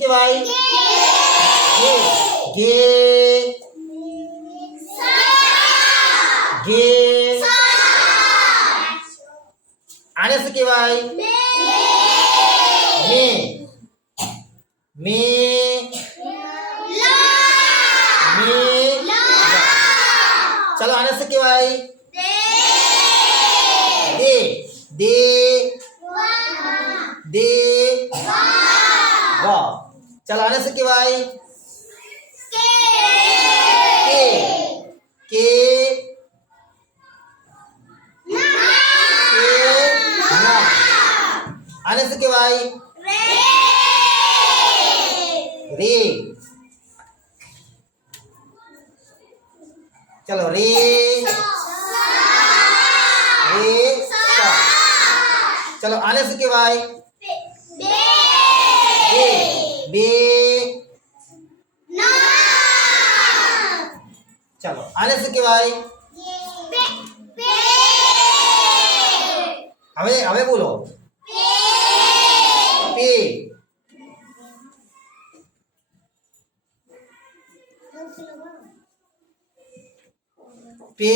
કહેવાય? ગે ગે ગે. આને શું કહેવાય? મે મે મે. ચલો આને શું કહેવાય? દે દે દે વા. ચલો આને શું કહેવાય? કે કે ના. આને શું કહેવાય? રે. ચલો રે રે સા. ચલો આને શું કહેવાય? બે બે. ચલો આને શું કહેવાય? હવે બોલો. Pay pay